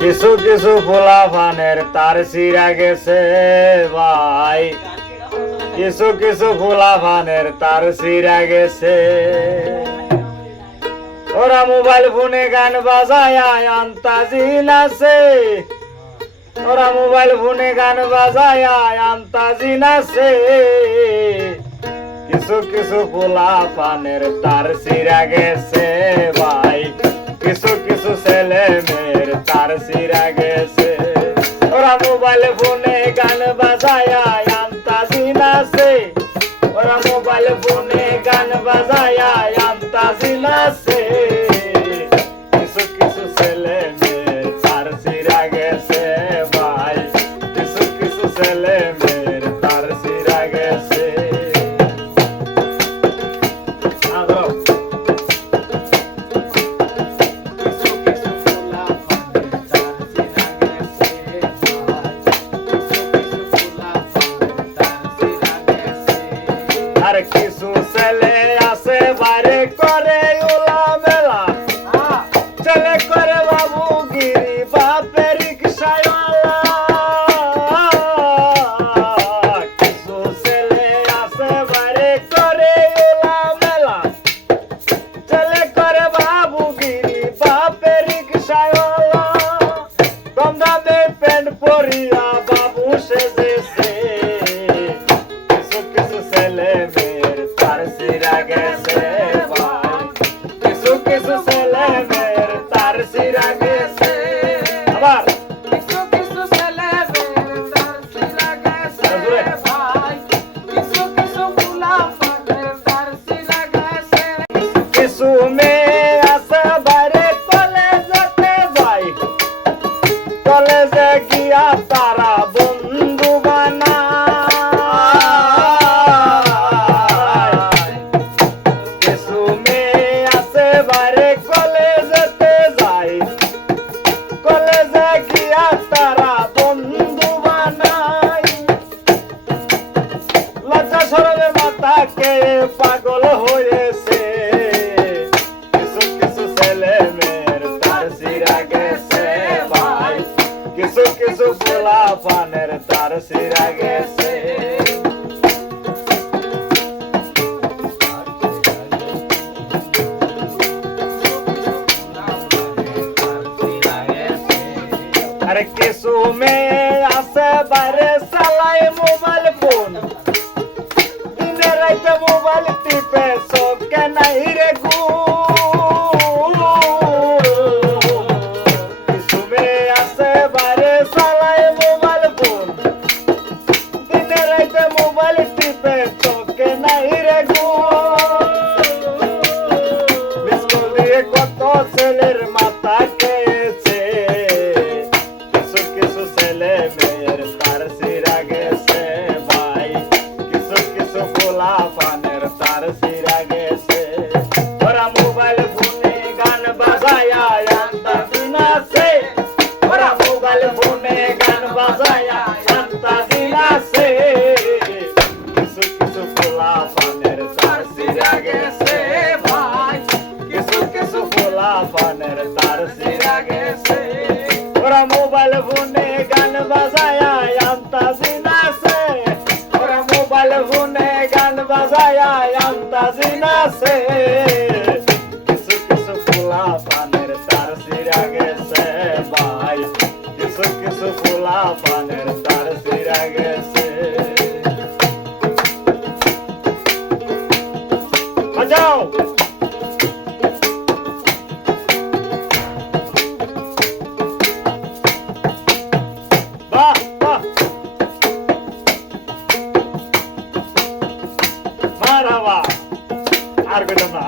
কিছু কিছু পোলা ফানের তার সিরা গেছে ভাই। কিছু কিছু পোলা ফানের তার সিরা গেছে। ওরা মোবাইল ফোনে গান বাজায় আন্তাজি নাচে ওরা মোবাইল ফোনে গান বাজায় আন্তাজি নাচে কিছু কিছু পোলা পানের তার সিরা গেছে বাজায় আন্তাজি নাচে ওরা মোবাইল ফোনে গান বাজায়া আন্তাজি নাচে কিছু আর কিছু ছেলে আছে বাইরে করে উলা মেলা চলে করে বাবু গিরি রিক্সাওয়ালা। কিছু ছেলে আছে বাইরে করে উলা মেলা করে বাবু গিরি বাপের রিক্সাওয়ালা। কম দামে প্যান্ট পরিয়া লজ্জা মাতাকে পাগল হয়েছে। কিছু কিছু ছেলে মেয়ের তার সিরা গেছে ভাই। কিছু কিছু পোলা পানের তার সিরা গেছে। কিছু মেয়ে আছে বাইরে চালাই মোবাইল ফোন। মোবাইল টিপে চোখে নাই রে গু আছে বাইরে চালাই মোবাইল ফোন। দিনে রাইতে মোবাইল টিপে চোখে নাই রে গু কত ছেলের মাথা মোবাইল ফোনে গান বাজায় আন্তা দিনাছে ওরা মোবাইল ফোনে গান বাজায় আন্তা দিনাছে কিছু কিছু পোলা পানের তার সিরা গেছে ভাই। কিছু কিছু পোলা পানের তার সিরা গেছে யாருக்கு இல்லைன்னா